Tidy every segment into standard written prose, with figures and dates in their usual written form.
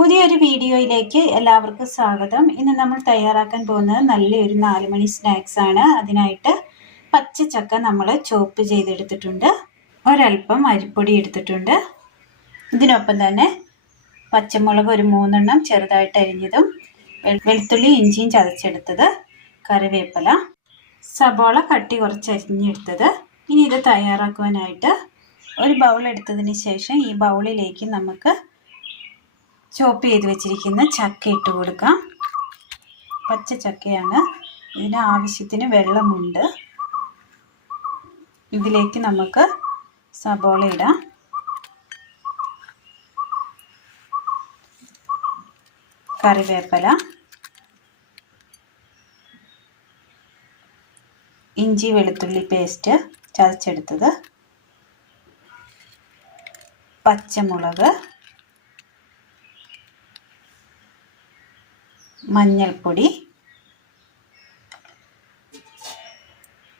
പുതിയൊരു വീഡിയോയിലേക്ക് എല്ലാവർക്കും സ്വാഗതം. ഇന്ന് നമ്മൾ തയ്യാറാക്കാൻ പോകുന്നത് നല്ലൊരു 4 മണി സ്നാക്സ് ആണ്. അതിനായിട്ട് പച്ചച്ചക്ക നമ്മൾ ചോപ്പ് ചെയ്തെടുത്തിട്ടുണ്ട്. ഒരൽപ്പം അരിപ്പൊടി എടുത്തിട്ടുണ്ട്. ഇതിനൊപ്പം തന്നെ പച്ചമുളക് ഒരു 3 എണ്ണം ചെറുതായിട്ട് അരിഞ്ഞതും, വെളുത്തുള്ളി ഇഞ്ചിയും ചതച്ചെടുത്തത്, കറിവേപ്പില, സബോള കട്ടി കുറച്ച് അരിഞ്ഞെടുത്തത്. ഇനി ഇത് തയ്യാറാക്കുവാനായിട്ട് ഒരു ബൗൾ എടുത്തതിന് ശേഷം ഈ ബൗളിലേക്ക് നമുക്ക് ചോപ്പ് ചെയ്ത് വെച്ചിരിക്കുന്ന ചക്ക ഇട്ട് കൊടുക്കാം. പച്ച ചക്കയാണ്. ഇതിന് ആവശ്യത്തിന് വെള്ളമുണ്ട്. ഇതിലേക്ക് നമുക്ക് സബോള ഇടാം. കറിവേപ്പില, ഇഞ്ചി വെളുത്തുള്ളി പേസ്റ്റ് ചതച്ചെടുത്തത്, പച്ചമുളക്, മഞ്ഞൾപ്പൊടി,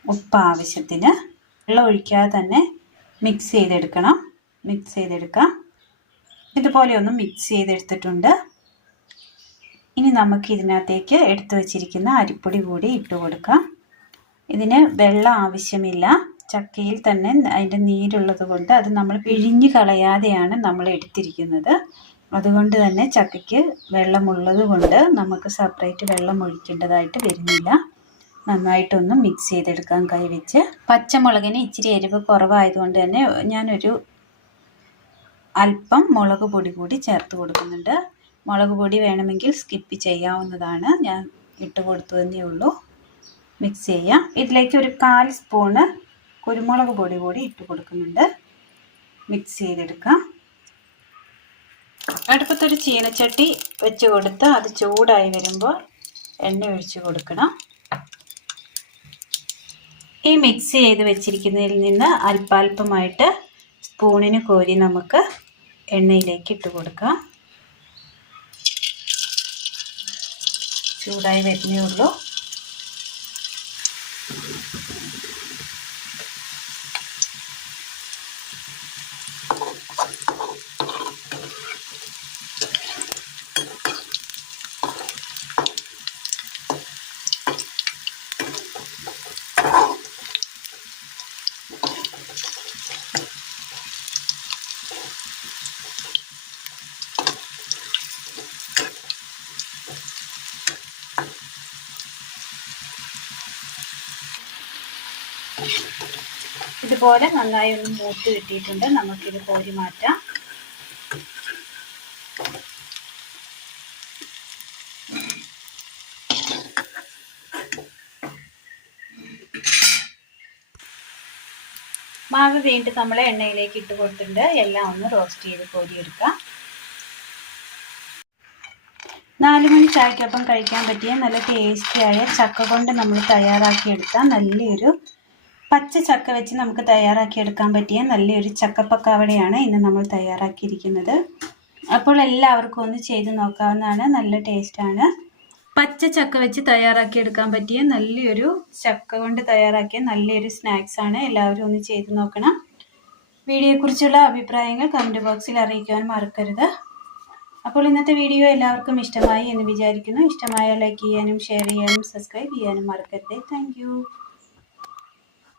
ഉപ്പ് ആവശ്യത്തിന്. വെള്ളം ഒഴിക്കാതെ തന്നെ മിക്സ് ചെയ്തെടുക്കാം. ഇതുപോലെ ഒന്ന് മിക്സ് ചെയ്തെടുത്തിട്ടുണ്ട്. ഇനി നമുക്ക് ഇതിനകത്തേക്ക് എടുത്തു വച്ചിരിക്കുന്ന അരിപ്പൊടി കൂടി ഇട്ട് കൊടുക്കാം. ഇതിന് വെള്ളം ആവശ്യമില്ല. ചക്കയിൽ തന്നെ അതിൻ്റെ നീരുള്ളത് കൊണ്ട് അത് നമ്മൾ പിഴിഞ്ഞ് കളയാതെയാണ് നമ്മൾ എടുത്തിരിക്കുന്നത്. അതുകൊണ്ട് തന്നെ ചക്കയ്ക്ക് വെള്ളമുള്ളത് കൊണ്ട് നമുക്ക് സെപ്പറേറ്റ് വെള്ളം ഒഴിക്കേണ്ടതായിട്ട് വരുന്നില്ല. നന്നായിട്ടൊന്ന് മിക്സ് ചെയ്തെടുക്കാം കൈവച്ച്. പച്ചമുളകിന് ഇച്ചിരി എരിവ് കുറവായതുകൊണ്ട് തന്നെ ഞാനൊരു അല്പം മുളക് പൊടി കൂടി ചേർത്ത് കൊടുക്കുന്നുണ്ട്. മുളക് പൊടി വേണമെങ്കിൽ സ്കിപ്പ് ചെയ്യാവുന്നതാണ്. ഞാൻ ഇട്ട് കൊടുത്തതേ ഉള്ളൂ. മിക്സ് ചെയ്യാം. ഇതിലേക്ക് ഒരു 1/4 സ്പൂണ് കുരുമുളക് പൊടി കൂടി ഇട്ട് കൊടുക്കുന്നുണ്ട്. മിക്സ് ചെയ്തെടുക്കാം. അടുപ്പത്തൊരു ചീനച്ചട്ടി വെച്ച് കൊടുത്ത് അത് ചൂടായി വരുമ്പോൾ എണ്ണ ഒഴിച്ച് കൊടുക്കണം. ഈ മിക്സ് ചെയ്ത് വെച്ചിരിക്കുന്നതിൽ നിന്ന് അല്പാൽപമായിട്ട് സ്പൂണിന് കോരി നമുക്ക് എണ്ണയിലേക്ക് ഇട്ട് കൊടുക്കാം. ചൂടായി വരുന്നേ ഉള്ളൂ. ഇതുപോലെ നന്നായി ഒന്ന് മൂത്ത് കിട്ടിയിട്ടുണ്ട്. നമുക്കിത് കോരി മാറ്റാം. മാവ് വീണ്ടും നമ്മൾ എണ്ണയിലേക്ക് ഇട്ട് കൊടുത്തിട്ടുണ്ട്. എല്ലാം ഒന്ന് റോസ്റ്റ് ചെയ്ത് കോരിയെടുക്കാം. 4 മണി ചായക്കൊപ്പം കഴിക്കാൻ പറ്റിയ നല്ല ടേസ്റ്റിയായ ചക്ക കൊണ്ട് നമ്മൾ തയ്യാറാക്കിയെടുത്ത നല്ലൊരു പച്ച ചക്ക വെച്ച് നമുക്ക് തയ്യാറാക്കിയെടുക്കാൻ പറ്റിയ നല്ലൊരു ചക്കപ്പക്കാവടയാണ് ഇന്ന് നമ്മൾ തയ്യാറാക്കിയിരിക്കുന്നത്. അപ്പോൾ എല്ലാവർക്കും ഒന്ന് ചെയ്ത് നോക്കാവുന്നതാണ്. നല്ല ടേസ്റ്റാണ്. പച്ച ചക്ക വെച്ച് തയ്യാറാക്കിയെടുക്കാൻ പറ്റിയ നല്ലൊരു ചക്ക കൊണ്ട് തയ്യാറാക്കിയ നല്ലൊരു സ്നാക്സാണ്. എല്ലാവരും ഒന്ന് ചെയ്ത് നോക്കണം. വീഡിയോയെക്കുറിച്ചുള്ള അഭിപ്രായങ്ങൾ കമൻറ്റ് ബോക്സിൽ അറിയിക്കാൻ മറക്കരുത്. അപ്പോൾ ഇന്നത്തെ വീഡിയോ എല്ലാവർക്കും ഇഷ്ടമായി എന്ന് വിചാരിക്കുന്നു. ഇഷ്ടമായ ലൈക്ക് ചെയ്യാനും ഷെയർ ചെയ്യാനും സബ്സ്ക്രൈബ് ചെയ്യാനും മറക്കരുത്. താങ്ക്